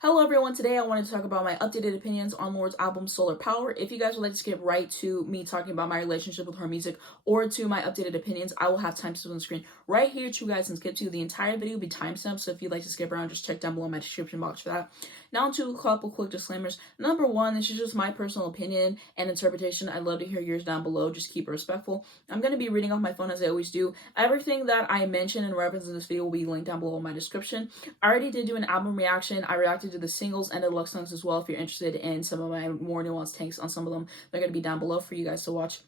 Hello everyone, today I wanted to talk about my updated opinions on Lorde's album Solar Power. If you guys would like to skip right to me talking about my relationship with her music or to my updated opinions, I will have timestamps on the screen right here to you guys can skip to. The entire video will be timestamped, so if you'd like to skip around, just check down below in my description box for that. Now to a couple quick disclaimers. Number one, this is just my personal opinion and interpretation. I'd love to hear yours down below. Just keep it respectful. I'm going to be reading off my phone as I always do. Everything that I mention and reference in this video will be linked down below in my description. I already did do an album reaction. I reacted to the singles and the deluxe songs as well. If you're interested in some of my more nuanced takes on some of them, they're going to be down below for you guys to watch.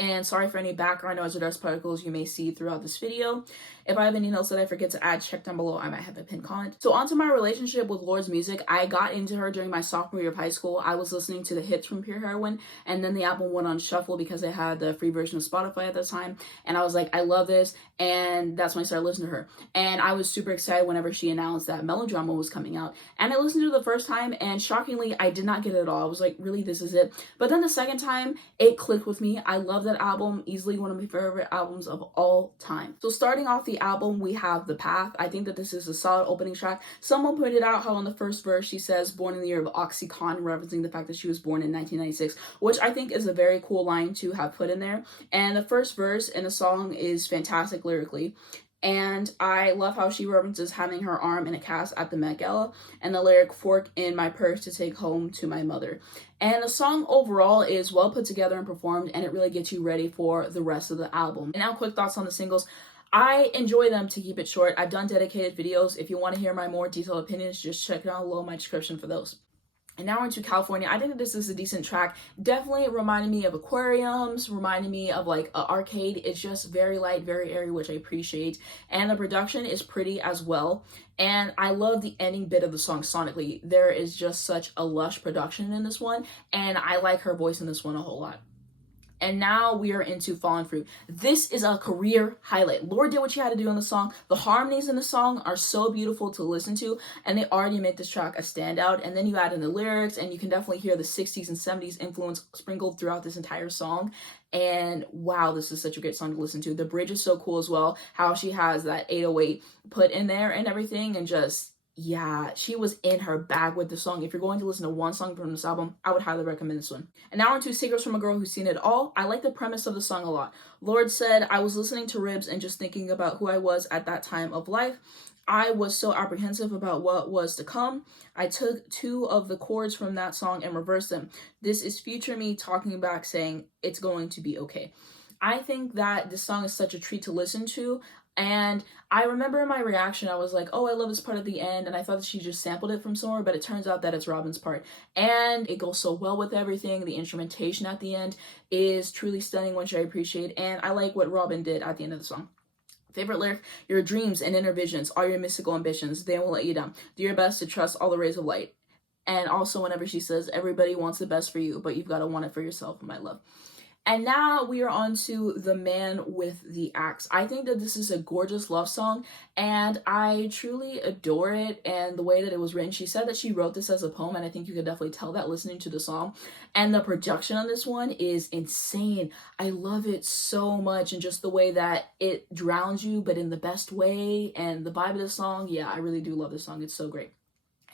And sorry for any background noise or dust particles you may see throughout this video. If I have any notes that I forget to add, check down below. I might have a pinned comment. So onto my relationship with Lorde's music. I got into her during my sophomore year of high school. I was listening to the hits from Pure Heroine, and then the album went on shuffle because I had the free version of Spotify at the time. And I was like, I love this. And that's when I started listening to her. And I was super excited whenever she announced that Melodrama was coming out. And I listened to it the first time, and shockingly, I did not get it at all. I was like, really, this is it? But then the second time, it clicked with me. I love that album. Easily one of my favorite albums of all time. So starting off the album, we have The Path. I think that this is a solid opening track. Someone pointed out how in the first verse she says born in the year of Oxycontin, referencing the fact that she was born in 1996, which I think is a very cool line to have put in there. And the first verse in the song is fantastic lyrically. And I love how she references having her arm in a cast at the Met Gala, and the lyric fork in my purse to take home to my mother. And the song overall is well put together and performed, and it really gets you ready for the rest of the album. And now quick thoughts on the singles. I enjoy them to keep it short. I've done dedicated videos. If you want to hear my more detailed opinions, just check down below my description for those. And now into California. I think that this is a decent track. Definitely reminded me of aquariums, reminded me of like an arcade. It's just very light, very airy, which I appreciate. And the production is pretty as well. And I love the ending bit of the song sonically. There is just such a lush production in this one. And I like her voice in this one a whole lot. And now we are into Fallen Fruit. This is a career highlight. Lorde did what she had to do in the song. The harmonies in the song are so beautiful to listen to, and they already make this track a standout. And then you add in the lyrics, and you can definitely hear the 60s and 70s influence sprinkled throughout this entire song. And wow, this is such a great song to listen to. The bridge is so cool as well, how she has that 808 put in there and everything, and just, yeah, she was in her bag with the song. If you're going to listen to one song from this album, I would highly recommend this one. And now onto Secrets from a Girl Who's Seen It All. I like the premise of the song a lot. Lorde said, I was listening to Ribs and just thinking about who I was at that time of life. I was so apprehensive about what was to come. I took two of the chords from that song and reversed them. This is future me talking back saying, it's going to be okay. I think that this song is such a treat to listen to. And I remember in my reaction, I was like, oh, I love this part at the end. And I thought that she just sampled it from somewhere, but it turns out that it's Robin's part. And it goes so well with everything. The instrumentation at the end is truly stunning, which I appreciate. And I like what Robin did at the end of the song. Favorite lyric, your dreams and inner visions are your mystical ambitions. They won't let you down. Do your best to trust all the rays of light. And also whenever she says, everybody wants the best for you, but you've got to want it for yourself, my love. And now we are on to The Man with the Axe. I think that this is a gorgeous love song, and I truly adore it and the way that it was written. She said that she wrote this as a poem, and I think you could definitely tell that listening to the song. And the production on this one is insane. I love it so much, and just the way that it drowns you, but in the best way, and the vibe of the song. Yeah, I really do love this song. It's so great.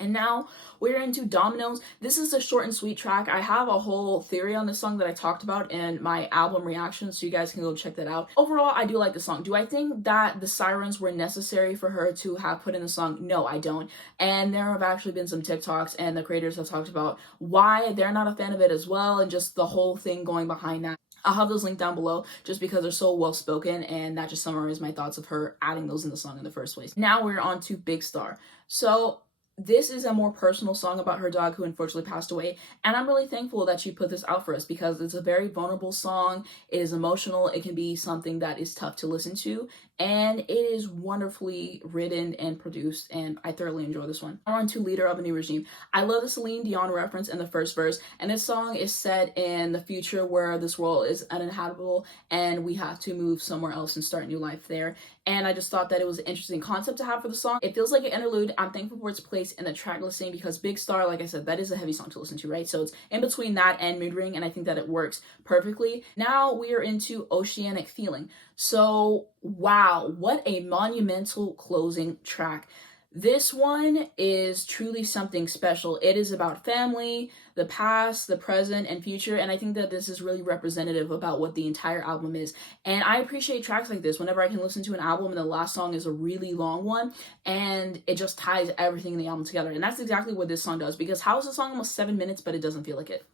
And now we're into Dominoes. This is a short and sweet track. I have a whole theory on this song that I talked about in my album reaction, so you guys can go check that out. Overall, I do like the song. Do I think that the sirens were necessary for her to have put in the song? No, I don't. And there have actually been some TikToks and the creators have talked about why they're not a fan of it as well, and just the whole thing going behind that. I'll have those linked down below just because they're so well spoken, and that just summarizes my thoughts of her adding those in the song in the first place. Now we're on to Big Star. So this is a more personal song about her dog who unfortunately passed away, and I'm really thankful that she put this out for us because it's a very vulnerable song. It is emotional. It can be something that is tough to listen to, and it is wonderfully written and produced, and I thoroughly enjoy this one. Now on to Leader of a New Regime. I love the Celine Dion reference in the first verse, and this song is set in the future where this world is uninhabitable and we have to move somewhere else and start a new life there. And I just thought that it was an interesting concept to have for the song. It feels like an interlude. I'm thankful for its place in the track listing because Big Star, like I said, that is a heavy song to listen to, right? So it's in between that and Mood Ring, and I think that it works perfectly. Now we are into Oceanic Feeling. So wow, what a monumental closing track. This one is truly something special. It is about family, the past, the present, and future, and I think that this is really representative about what the entire album is. And I appreciate tracks like this whenever I can listen to an album and the last song is a really long one, and it just ties everything in the album together. And that's exactly what this song does, because how is the song almost 7 minutes, but it doesn't feel like it?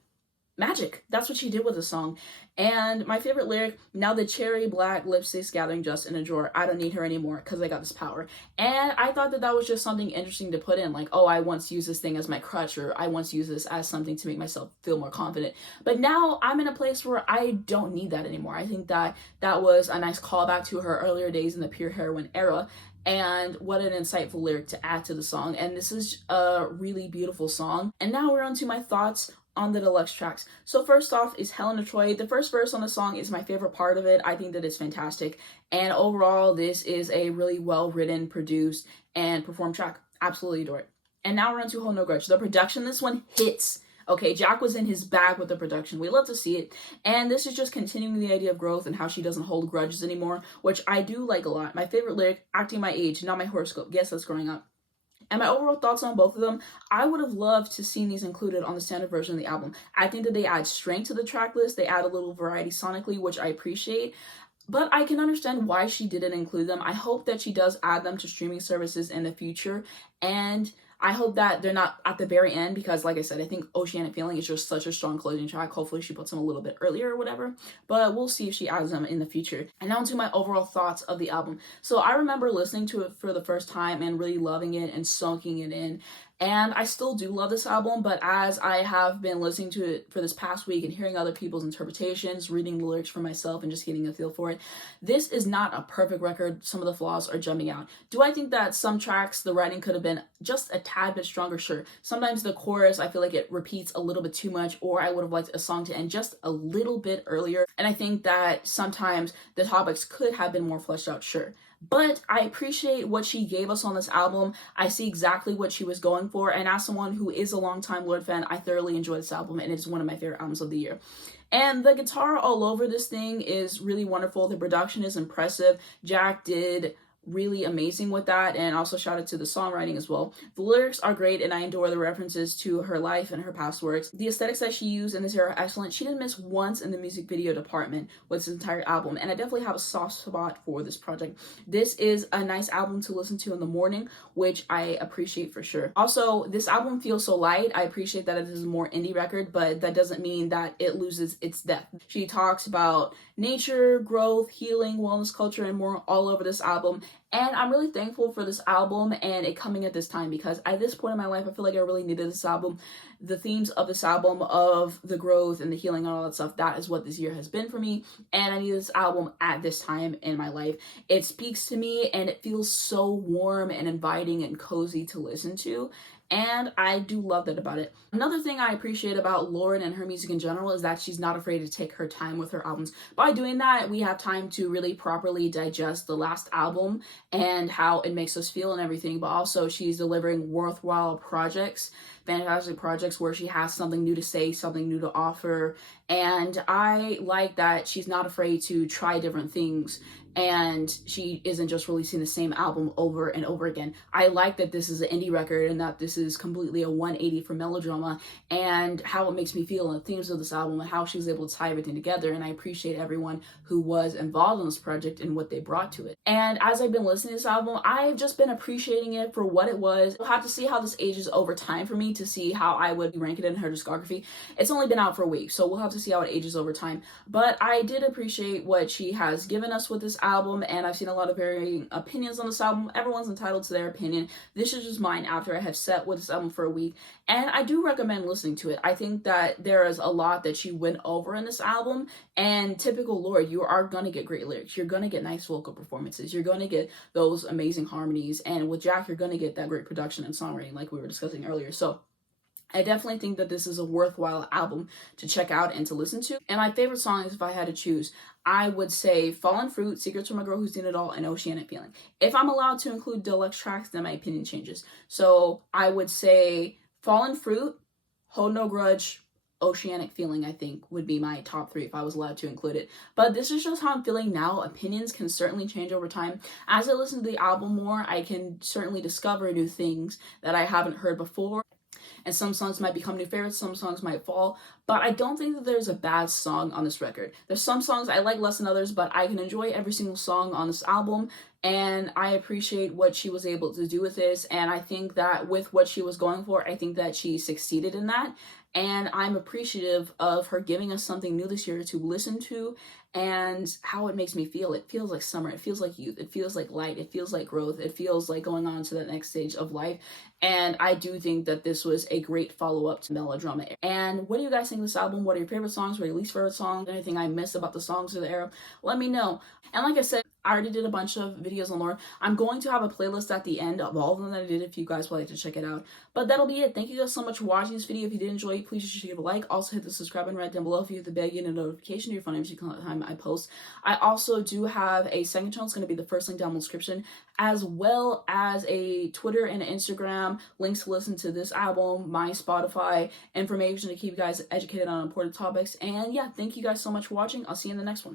Magic. That's what she did with the song. And my favorite lyric, now the cherry black lipstick's gathering dust in a drawer. I don't need her anymore because I got this power. And I thought that that was just something interesting to put in. Like, oh, I once used this thing as my crutch, or I once used this as something to make myself feel more confident. But now I'm in a place where I don't need that anymore. I think that that was a nice callback to her earlier days in the pure heroine era. And what an insightful lyric to add to the song. And this is a really beautiful song. And now we're on to my thoughts on the deluxe tracks. So first off is Helen of Troy. The first verse on the song is my favorite part of it. I think that it's fantastic. And overall, this is a really well written, produced, and performed track. Absolutely adore it. And now we're on to Hold No Grudge. The production, this one hits. Okay, Jack was in his bag with the production. We love to see it. And this is just continuing the idea of growth and how she doesn't hold grudges anymore, which I do like a lot. My favorite lyric, acting my age, not my horoscope. Guess that's growing up. And my overall thoughts on both of them, I would have loved to see these included on the standard version of the album. I think that they add strength to the track list. They add a little variety sonically, which I appreciate. But I can understand why she didn't include them. I hope that she does add them to streaming services in the future. And I hope that they're not at the very end, because like I said, I think Oceanic Feeling is just such a strong closing track. Hopefully she puts them a little bit earlier or whatever, but we'll see if she adds them in the future. And now to my overall thoughts of the album. So I remember listening to it for the first time and really loving it and soaking it in. And I still do love this album, but as I have been listening to it for this past week and hearing other people's interpretations, reading the lyrics for myself and just getting a feel for it, this is not a perfect record. Some of the flaws are jumping out. Do I think that some tracks, the writing could have been just a tad bit stronger? Sure. Sometimes the chorus, I feel like it repeats a little bit too much, or I would have liked a song to end just a little bit earlier. And I think that sometimes the topics could have been more fleshed out, sure. But I appreciate what she gave us on this album. I see exactly what she was going for. And as someone who is a longtime Lorde fan, I thoroughly enjoy this album, and it's one of my favorite albums of the year. And the guitar all over this thing is really wonderful. The production is impressive. Jack did really amazing with that, and also shout out to the songwriting as well. The lyrics are great, and I adore the references to her life and her past works. The aesthetics that she used in this era are excellent. She didn't miss once in the music video department with this entire album, and I definitely have a soft spot for this project. This is a nice album to listen to in the morning, which I appreciate for sure. Also, this album feels so light. I appreciate that it is a more indie record, but that doesn't mean that it loses its depth. She talks about nature, growth, healing, wellness, culture, and more all over this album. And I'm really thankful for this album and it coming at this time, because at this point in my life, I feel like I really needed this album. The themes of this album, of the growth and the healing and all that stuff, that is what this year has been for me. And I need this album at this time in my life. It speaks to me and it feels so warm and inviting and cozy to listen to. And I do love that about it. Another thing I appreciate about Lorde and her music in general is that she's not afraid to take her time with her albums. By doing that, we have time to really properly digest the last album and how it makes us feel and everything, but also she's delivering worthwhile projects, fantastic projects where she has something new to say, something new to offer. And I like that she's not afraid to try different things, and she isn't just releasing the same album over and over again. I like that this is an indie record and that this is completely a 180 for melodrama, and how it makes me feel and the themes of this album and how she was able to tie everything together. And I appreciate everyone who was involved in this project and what they brought to it. And as I've been listening to this album, I've just been appreciating it for what it was. We'll have to see how this ages over time for me to see how I would rank it in her discography. It's only been out for a week, so we'll have to see how it ages over time. But I did appreciate what she has given us with this album, and I've seen a lot of varying opinions on this album. Everyone's entitled to their opinion. This is just mine after I have sat with this album for a week, and I do recommend listening to it. I think that there is a lot that she went over in this album, and typical Lorde, you are going to get great lyrics. You're going to get nice vocal performances. You're going to get those amazing harmonies, and with Jack, you're going to get that great production and songwriting like we were discussing earlier. So I definitely think that this is a worthwhile album to check out and to listen to. And my favorite songs, if I had to choose, I would say Fallen Fruit, Secrets from a Girl Who's Seen It All, and Oceanic Feeling. If I'm allowed to include deluxe tracks, then my opinion changes. So I would say Fallen Fruit, Hold No Grudge, Oceanic Feeling, I think, would be my top 3 if I was allowed to include it. But this is just how I'm feeling now. Opinions can certainly change over time. As I listen to the album more, I can certainly discover new things that I haven't heard before. And some songs might become new favorites, some songs might fall, but I don't think that there's a bad song on this record. There's some songs I like less than others, but I can enjoy every single song on this album, and I appreciate what she was able to do with this, and I think that with what she was going for, I think that she succeeded in that, and I'm appreciative of her giving us something new this year to listen to and how it makes me feel. It feels like summer, it feels like youth, it feels like light, it feels like growth, it feels like going on to that next stage of life. And I do think that this was a great follow-up to Melodrama. And what do you guys think of this album? What are your favorite songs? What are your least favorite songs? Anything I missed about the songs of the era? Let me know. And like I said, I already did a bunch of videos on Lorde. I'm going to have a playlist at the end of all of them that I did if you guys would like to check it out. But that'll be it. Thank you guys so much for watching this video. If you did enjoy it, please just give a like. Also hit the subscribe button right down below if you hit the bell, get a notification to your phone every single time I post. I also do have a second channel. It's going to be the first link down in the description, as well as a Twitter and Instagram, links to listen to this album, my Spotify, information to keep you guys educated on important topics. And yeah, thank you guys so much for watching. I'll see you in the next one.